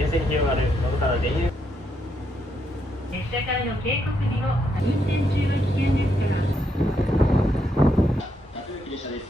沿線に広がるのどかな田園。列車からの警告日を運転中は危険ですから。各駅列車です。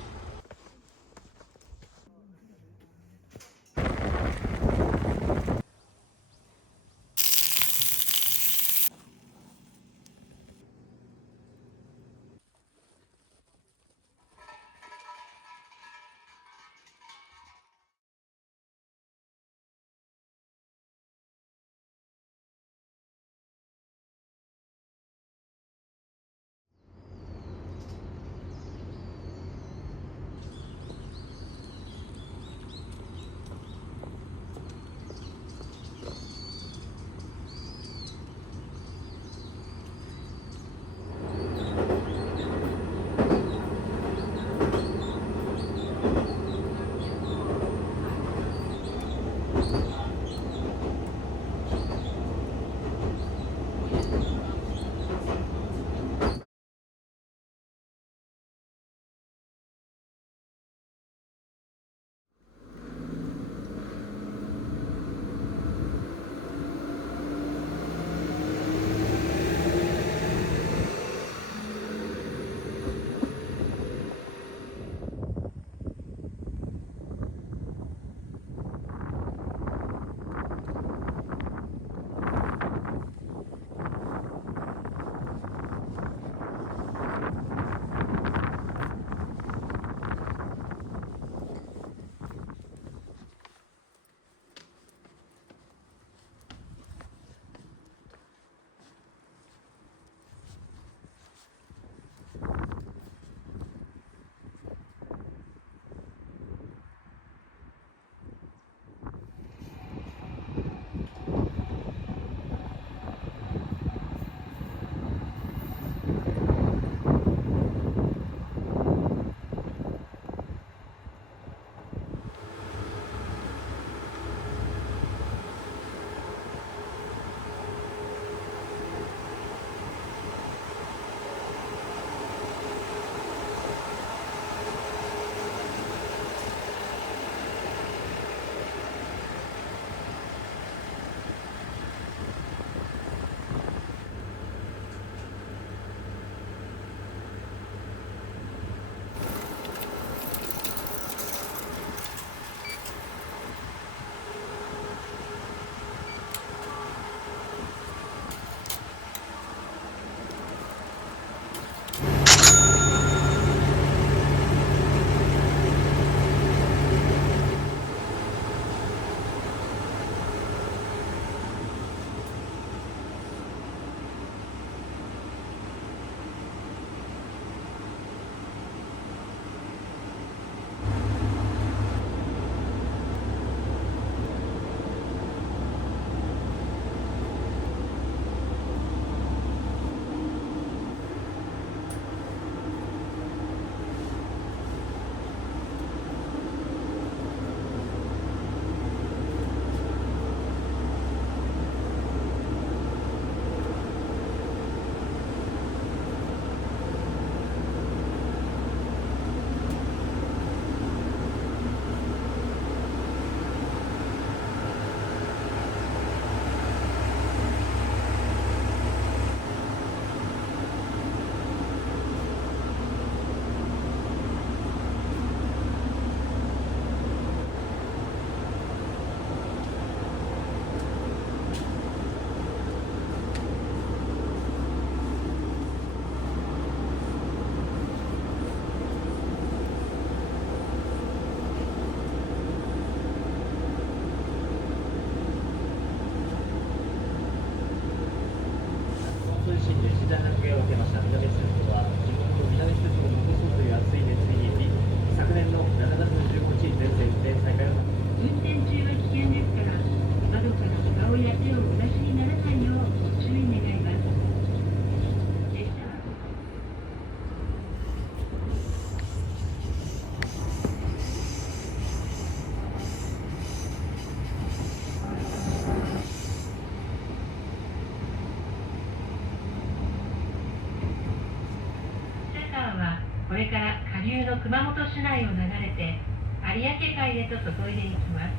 これから下流の熊本市内を流れて有明海へと注いでいきます。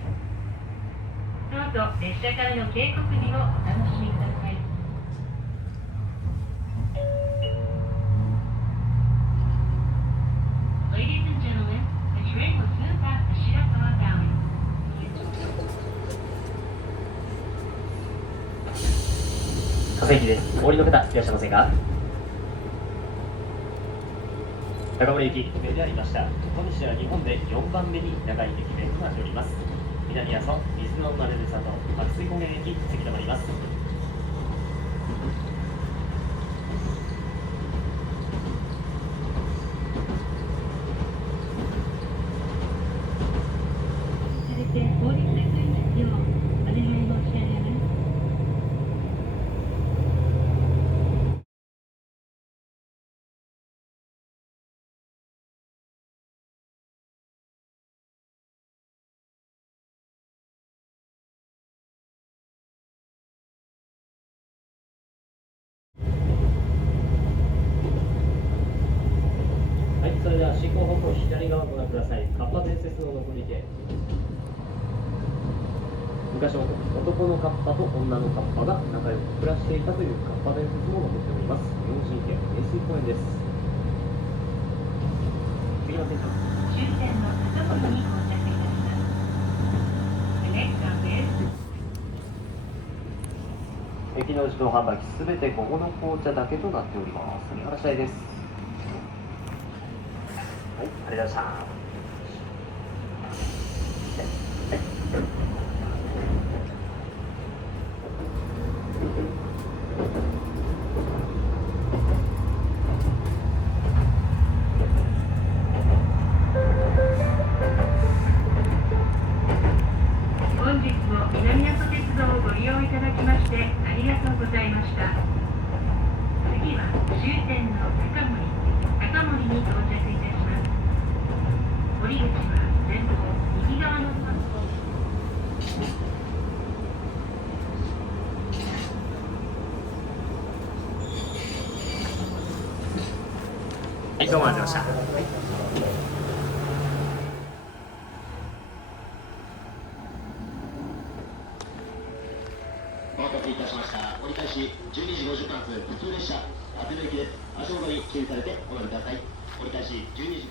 どうぞ列車からの警告日をお楽しみください。Ladies and gentlemen, the train will soon pass the Shirakawa Town. 河川駅です。お降りの方いらっしゃいませんか？高森駅目でありました。今年は日本で4番目に長い駅弁となっております。南阿蘇水の丸根里松水高原駅次止まります。されて法律についてようお願い申し上げます。はい、それでは進行方向左側ご覧ください。カッパ伝説の残りで昔男のカッパと女のカッパが仲良く暮らしていたというカッパ伝説も残っております。日本神家名水公園です。次の線路終点の高森に到着いたします。The next stop is 駅の自動販売機すべて午後の紅茶だけとなっております。見晴らし台です。はい、ありがとうございました。本日も南阿蘇鉄道をご利用いただきましてありがとうございました。次は終点の高森に到着いたします。降り口は前方右側のドア。はい、どうもありがとうございました。お待たせいたしました。折り返し12時50分発普通列車厚木駅です。足元に注意されてお乗りください。折り返し12時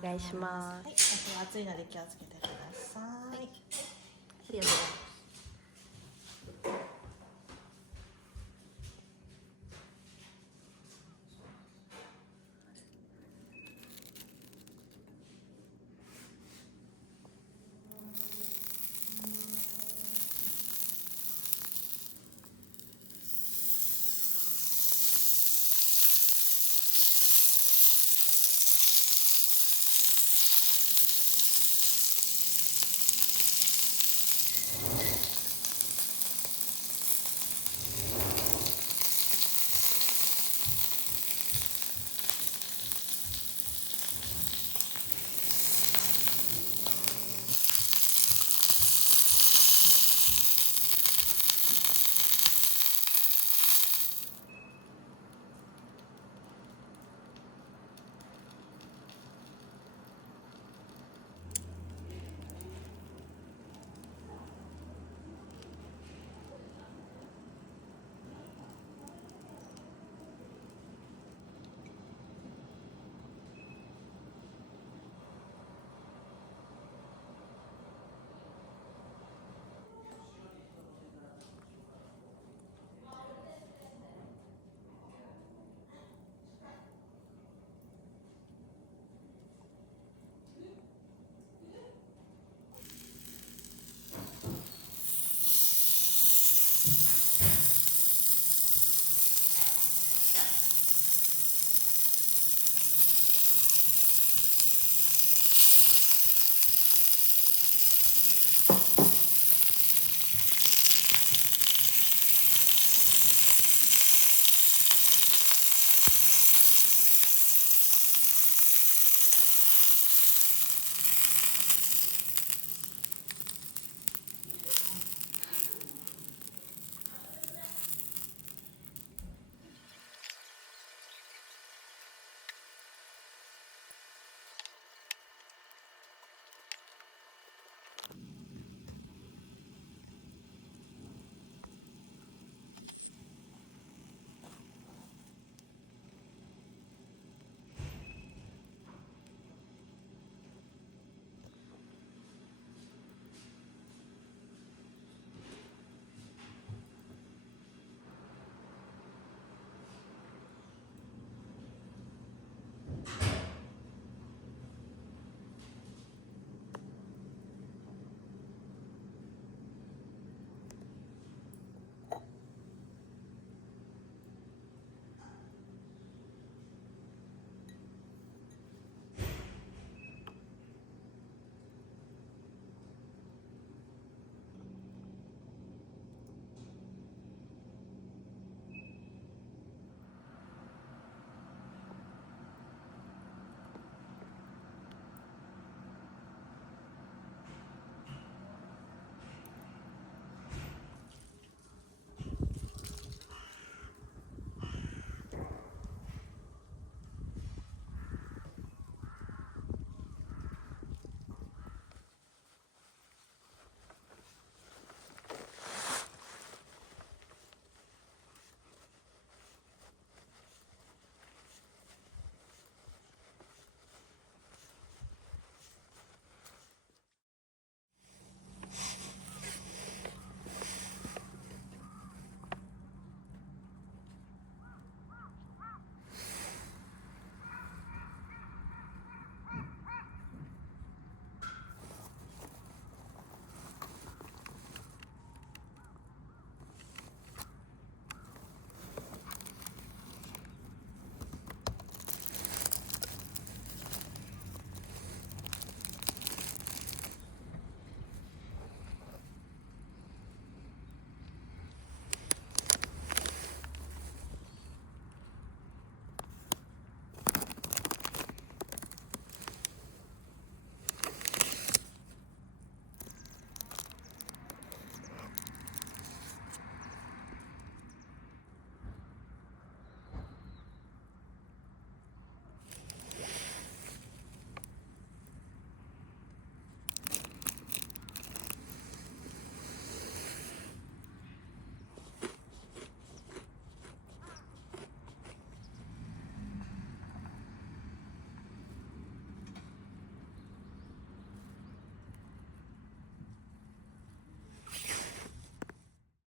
お願いします。はい、あとは暑いので気をつけてください。ありがとうございます。